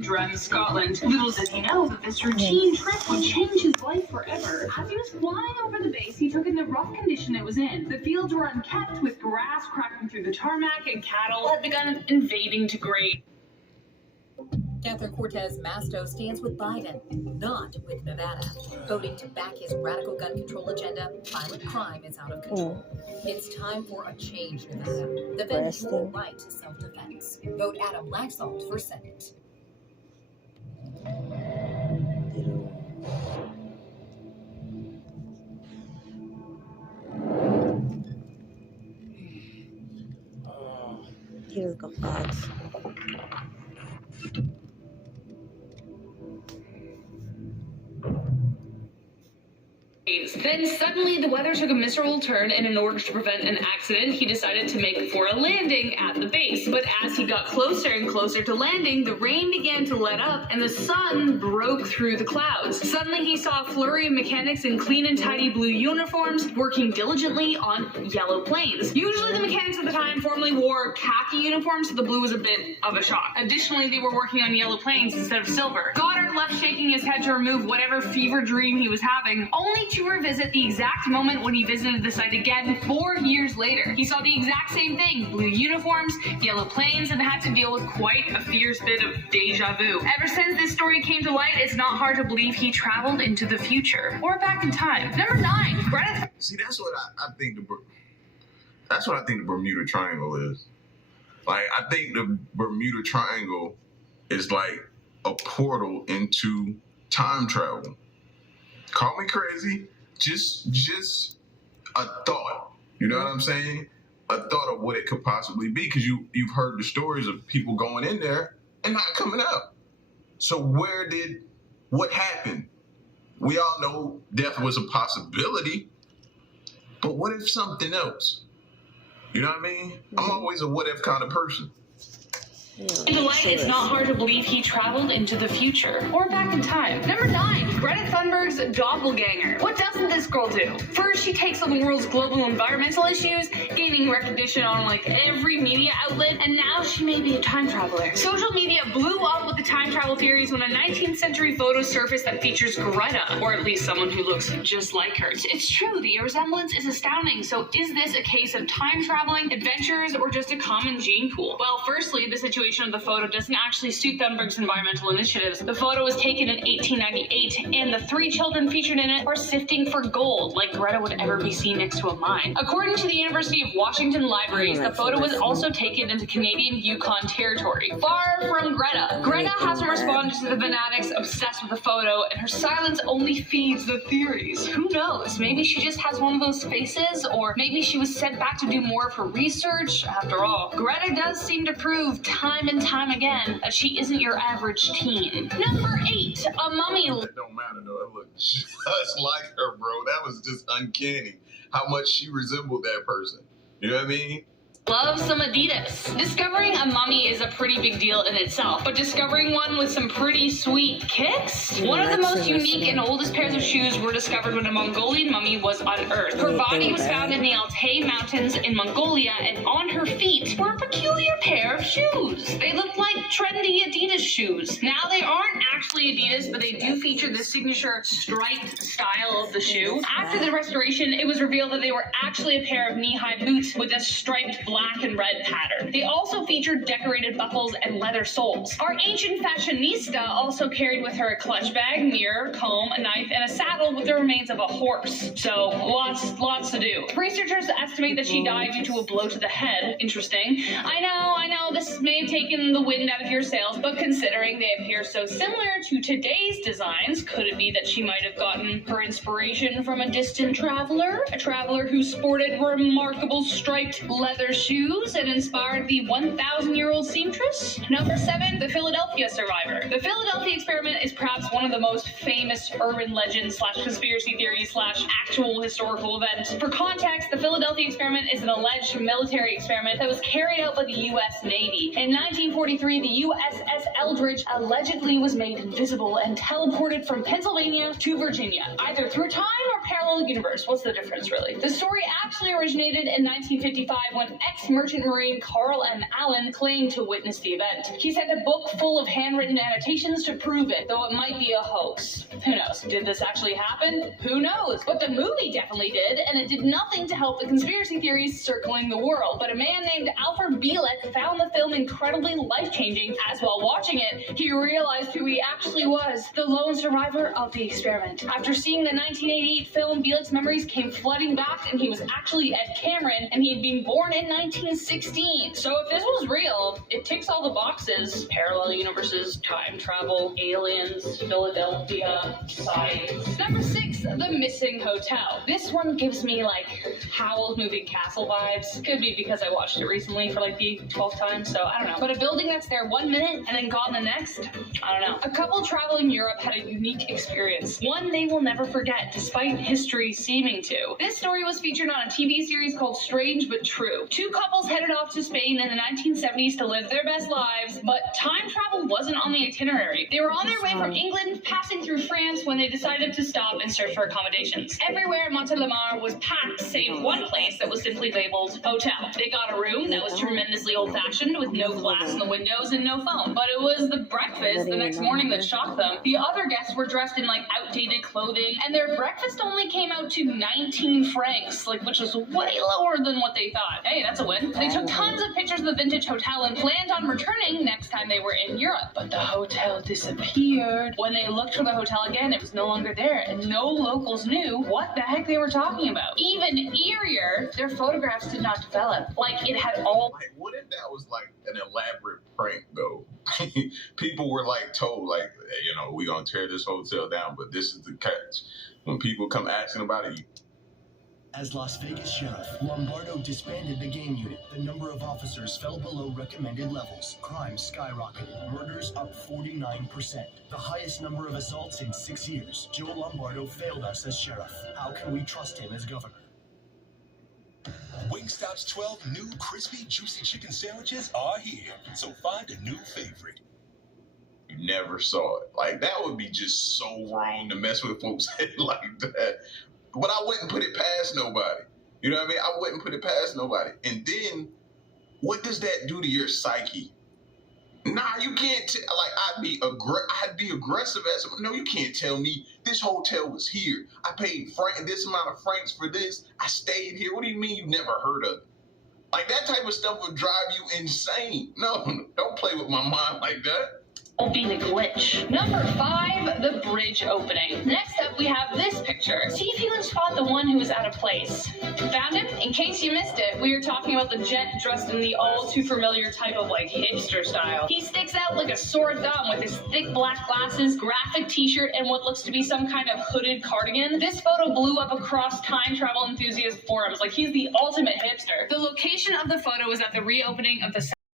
Drum, Scotland. Little did he know that this routine trip would change his life forever. As he was flying over the base, he took in the rough condition it was in. The fields were unkept, with grass cracking through the tarmac, and cattle had begun invading to graze. Catherine Cortez Masto stands with Biden, not with Nevada. Voting to back his radical gun control agenda, violent crime is out of control. It's time for a change, Nevada. Defend your right to self-defense. Vote Adam Laxalt for Senate. Here's the fox. Then suddenly the weather took a miserable turn, and in order to prevent an accident, he decided to make for a landing at the base. But as he got closer and closer to landing, the rain began to let up and the sun broke through the clouds. Suddenly he saw a flurry of mechanics in clean and tidy blue uniforms working diligently on yellow planes. Usually the mechanics at the time formerly wore khaki uniforms, so the blue was a bit of a shock. Additionally, they were working on yellow planes instead of silver. Goddard left shaking his head to remove whatever fever dream he was having, only to revisit the exact moment when he visited the site again 4 years later. He saw the exact same thing, blue uniforms, yellow planes, and had to deal with quite a fierce bit of deja vu. Ever since this story came to light, it's not hard to believe he traveled into the future, or back in time. Number 9, Greta. See, that's what I think the Bermuda Triangle is. Like, I think the Bermuda Triangle is like a portal into time travel. Call me crazy, just a thought. You know what I'm saying? A thought of what it could possibly be, because you've heard the stories of people going in there and not coming out. So what happened? We all know death was a possibility, but what if something else? You know what I mean? I'm always a what if kind of person. In delight, it's not hard to believe he traveled into the future, or back in time. Number 9, Greta Thunberg's doppelganger. What doesn't this girl do? First, she takes on the world's global environmental issues, gaining recognition on like every media outlet, and now she may be a time traveler. Social media blew up with the time travel theories when a 19th century photo surfaced that features Greta, or at least someone who looks just like her. It's true, the resemblance is astounding. So is this a case of time traveling, adventures, or just a common gene pool? Well, firstly, the situation of the photo doesn't actually suit Thunberg's environmental initiatives. The photo was taken in 1898, and the 3 children featured in it were sifting for gold, like Greta would ever be seen next to a mine. According to the University of Washington Libraries, the photo was also taken into Canadian Yukon Territory, far from Greta. Greta hasn't responded to the fanatics obsessed with the photo, and her silence only feeds the theories. Who knows? Maybe she just has one of those faces, or maybe she was sent back to do more of her research. After all, Greta does seem to prove time and time again that she isn't your average teen. Number 8, a mummy. It don't matter though. It looked just like her, bro. That was just uncanny. How much she resembled that person. You know what I mean? Love some Adidas. Discovering a mummy is a pretty big deal in itself, but discovering one with some pretty sweet kicks? One of the most unique and oldest pairs of shoes were discovered when a Mongolian mummy was unearthed. Her body was found in the Altai Mountains in Mongolia, and on her feet were a peculiar pair of shoes. They looked like trendy Adidas shoes. Now, they aren't actually Adidas, but they do feature the signature striped style of the shoe. After the restoration, it was revealed that they were actually a pair of knee-high boots with a striped black and red pattern. They also featured decorated buckles and leather soles. Our ancient fashionista also carried with her a clutch bag, mirror, comb, a knife, and a saddle with the remains of a horse. So, lots to do. Researchers estimate that she died due to a blow to the head. Interesting. I know, this may have taken the wind out of your sails, but considering they appear so similar to today's designs, could it be that she might have gotten her inspiration from a distant traveler? A traveler who sported remarkable striped leather shoes and inspired the 1,000-year-old seamstress? Number 7, the Philadelphia survivor. The Philadelphia experiment is perhaps one of the most famous urban legends / conspiracy theories / actual historical events. For context, the Philadelphia experiment is an alleged military experiment that was carried out by the U.S. Navy. In 1943, the USS Eldridge allegedly was made invisible and teleported from Pennsylvania to Virginia, either through time or parallel universe. What's the difference, really? The story actually originated in 1955 when ex-merchant marine Carl M. Allen claimed to witness the event. He sent a book full of handwritten annotations to prove it, though it might be a hoax. Who knows? Did this actually happen? Who knows? But the movie definitely did, and it did nothing to help the conspiracy theories circling the world. But a man named Alfred Bielek found the film incredibly life-changing, as while watching it, he realized who he actually was, the lone survivor of the experiment. After seeing the 1988 film, Bielek's memories came flooding back, and he was actually Ed Cameron, and he had been born in 1916. So if this was real, it ticks all the boxes. Parallel universes, time travel, aliens, Philadelphia, science. Number 6, The Missing Hotel. This one gives me like Howl's Moving Castle vibes. Could be because I watched it recently for like the 12th time, so I don't know. But a building that's there 1 minute and then gone the next? I don't know. A couple traveling Europe had a unique experience. One they will never forget, despite history seeming to. This story was featured on a TV series called Strange But True. Two couples headed off to Spain in the 1970s to live their best lives, but time travel wasn't on the itinerary. They were on their way from England, passing through France, when they decided to stop and search for accommodations. Everywhere Montelimar was packed, save one place that was simply labeled hotel. They got a room that was tremendously old-fashioned, with no glass in the windows and no phone. But it was the breakfast the next morning that shocked them. The other guests were dressed in like outdated clothing, and their breakfast only came out to 19 francs, which was way lower than what they thought. Hey, that's a win. They took tons of pictures of the vintage hotel and planned on returning next time they were in Europe. But the hotel disappeared. When they looked for the hotel again, it was no longer there, and no locals knew what the heck they were talking about. Even eerier, their photographs did not develop. Like, it had all... Like, what if that was like an elaborate prank, though? People were like told, like, hey, we're gonna tear this hotel down, but this is the catch. When people come asking about it, As Las Vegas sheriff, Lombardo disbanded the gang unit. The number of officers fell below recommended levels. Crime skyrocketed. Murders up 49%. The highest number of assaults in 6 years. Joe Lombardo failed us as sheriff. How can we trust him as governor? Wingstop's 12 new crispy, juicy chicken sandwiches are here. So find a new favorite. you never saw it. Like, that would be just so wrong to mess with folks' head like that. But I wouldn't put it past nobody. You know what I mean? I wouldn't put it past nobody. And then, what does that do to your psyche? Nah, you can't. I'd be aggressive as no. You can't tell me this hotel was here. I paid this amount of francs for this. I stayed here. What do you mean you never heard of it? Like, that type of stuff would drive you insane. No, don't play with my mind like that. Being a glitch. Number 5, the bridge opening. Next up, we have this picture. See if you can spot the one who is out of place. Found him? In case you missed it, we are talking about the gent dressed in the all too familiar type of hipster style. He sticks out like a sore thumb with his thick black glasses, graphic t-shirt, and what looks to be some kind of hooded cardigan. This photo blew up across time travel enthusiast forums. He's the ultimate hipster. The location of the photo is at the reopening of the